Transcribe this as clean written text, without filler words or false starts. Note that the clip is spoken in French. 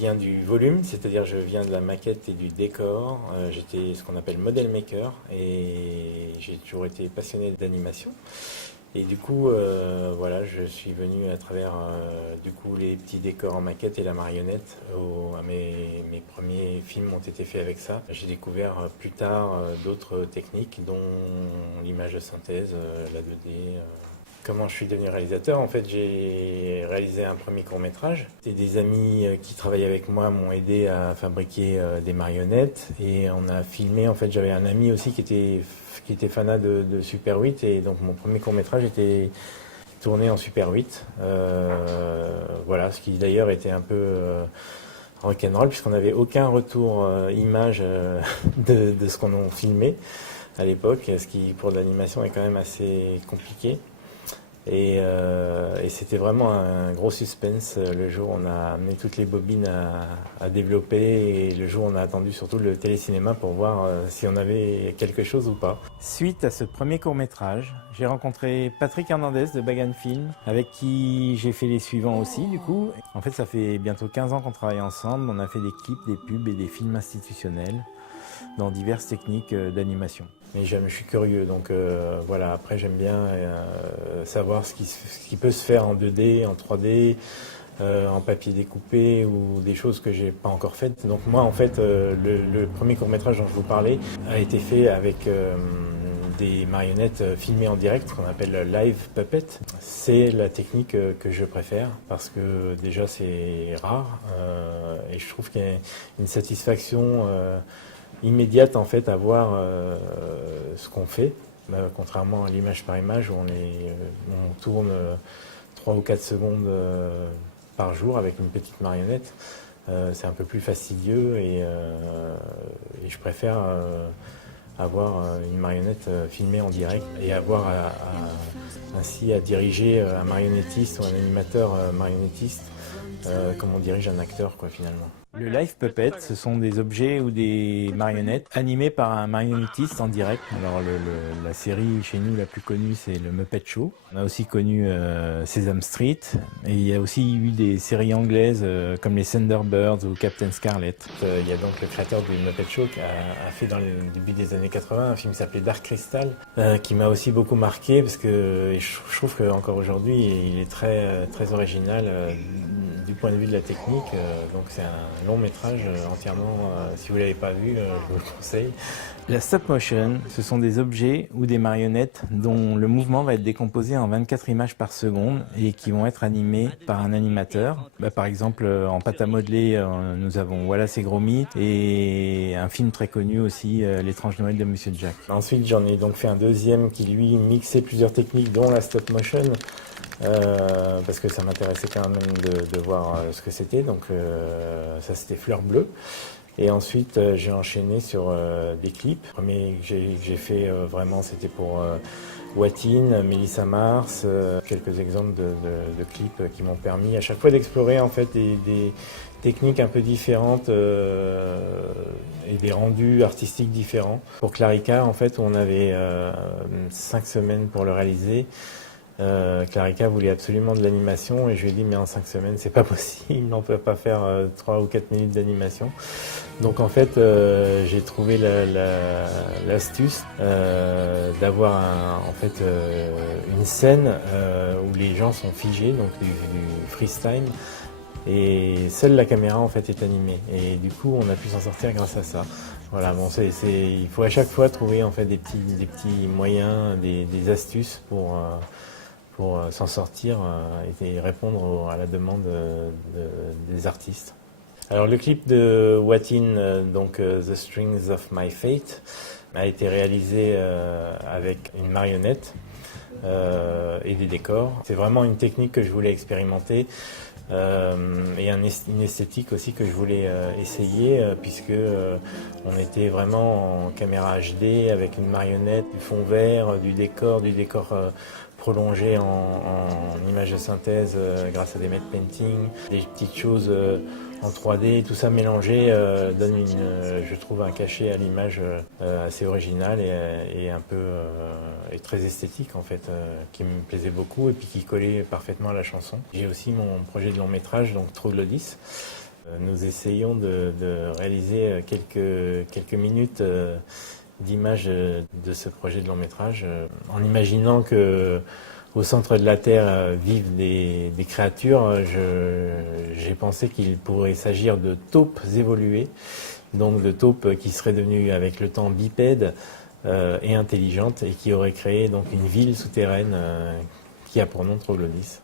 viens du volume, c'est-à-dire je viens de la maquette et du décor. J'étais ce qu'on appelle model maker et j'ai toujours été passionné d'animation. Et du coup, voilà, je suis venu à travers du coup les petits décors en maquette et la marionnette. Mes premiers films ont été faits avec ça. J'ai découvert plus tard d'autres techniques, dont l'image de synthèse, la 2D. Comment je suis devenu réalisateur? En fait, j'ai réalisé un premier court-métrage. Et des amis qui travaillaient avec moi m'ont aidé à fabriquer des marionnettes et on a filmé. En fait, j'avais un ami aussi qui était fanat de Super 8 et donc mon premier court-métrage était tourné en Super 8. Voilà, ce qui d'ailleurs était un peu rock'n'roll puisqu'on n'avait aucun retour image de ce qu'on a filmé à l'époque, ce qui pour de l'animation est quand même assez compliqué. Et c'était vraiment un gros suspense le jour où on a amené toutes les bobines à développer et le jour où on a attendu surtout le télécinéma pour voir si on avait quelque chose ou pas. Suite à ce premier court-métrage, j'ai rencontré Patrick Hernandez de Bagan Film, avec qui j'ai fait les suivants aussi du coup. En fait, ça fait bientôt 15 ans qu'on travaille ensemble, on a fait des clips, des pubs et des films institutionnels dans diverses techniques d'animation. Mais je suis curieux, donc voilà, après j'aime bien savoir ce qui peut se faire en 2D, en 3D, en papier découpé ou des choses que j'ai pas encore faites. Donc moi en fait, le premier court-métrage dont je vous parlais a été fait avec des marionnettes filmées en direct, ce qu'on appelle live puppet. C'est la technique que je préfère parce que déjà c'est rare et je trouve qu'il y a une satisfaction immédiate en fait à voir ce qu'on fait, contrairement à l'image par image où on tourne 3 ou 4 secondes par jour avec une petite marionnette. C'est un peu plus fastidieux et je préfère avoir une marionnette filmée en direct et avoir ainsi à diriger un marionnettiste ou un animateur marionnettiste comme on dirige un acteur quoi finalement. Le live puppet, ce sont des objets ou des marionnettes animées par un marionnettiste en direct. Alors la série chez nous la plus connue c'est le Muppet Show. On a aussi connu Sesame Street et il y a aussi eu des séries anglaises comme les Thunderbirds ou Captain Scarlet. Il y a donc le créateur du Muppet Show qui a fait dans le début des années 80 un film qui s'appelait Dark Crystal qui m'a aussi beaucoup marqué parce que je trouve qu'encore aujourd'hui il est très original du point de vue de la technique. Donc c'est un long métrage entièrement, si vous ne l'avez pas vu, je vous le conseille. La stop motion, ce sont des objets ou des marionnettes dont le mouvement va être décomposé en 24 images par seconde et qui vont être animées par un animateur. Par exemple, en pâte à modeler, nous avons Wallace et Gromit et un film très connu aussi, L'étrange Noël de Monsieur Jack. Ensuite, j'en ai donc fait un deuxième qui lui mixait plusieurs techniques dont la stop motion. Parce que ça m'intéressait quand même de voir ce que c'était. Donc ça c'était Fleur Bleue. Et ensuite j'ai enchaîné sur des clips. Le premier que j'ai fait vraiment c'était pour Watine, Melissa Mars, quelques exemples de clips qui m'ont permis à chaque fois d'explorer en fait des techniques un peu différentes et des rendus artistiques différents. Pour Clarica en fait on avait 5 semaines pour le réaliser. Clarica voulait absolument de l'animation et je lui ai dit mais en 5 semaines c'est pas possible, on peut pas faire 3 ou 4 minutes d'animation. Donc en fait j'ai trouvé l'astuce d'avoir une scène où les gens sont figés, donc du freestyle. Et seule la caméra en fait est animée et du coup on a pu s'en sortir grâce à ça. Voilà, bon il faut à chaque fois trouver en fait des petits moyens, des astuces pour s'en sortir et répondre à la demande des artistes. Alors le clip de Watine, donc The Strings of My Fate, a été réalisé avec une marionnette et des décors. C'est vraiment une technique que je voulais expérimenter et une esthétique aussi que je voulais essayer puisque on était vraiment en caméra HD avec une marionnette, du fond vert, du décor prolongé en images de synthèse grâce à des matte painting, des petites choses en 3D, tout ça mélangé donne je trouve un cachet à l'image assez original et un peu et très esthétique en fait, qui me plaisait beaucoup et puis qui collait parfaitement à la chanson. J'ai aussi mon projet de long métrage, donc Troglodytes, Nous essayons de réaliser quelques minutes d'images de ce projet de long métrage en imaginant que au centre de la Terre vivent des créatures. J'ai pensé qu'il pourrait s'agir de taupes évoluées, donc de taupes qui seraient devenues avec le temps bipèdes et intelligentes et qui auraient créé donc une ville souterraine qui a pour nom Troglodytes.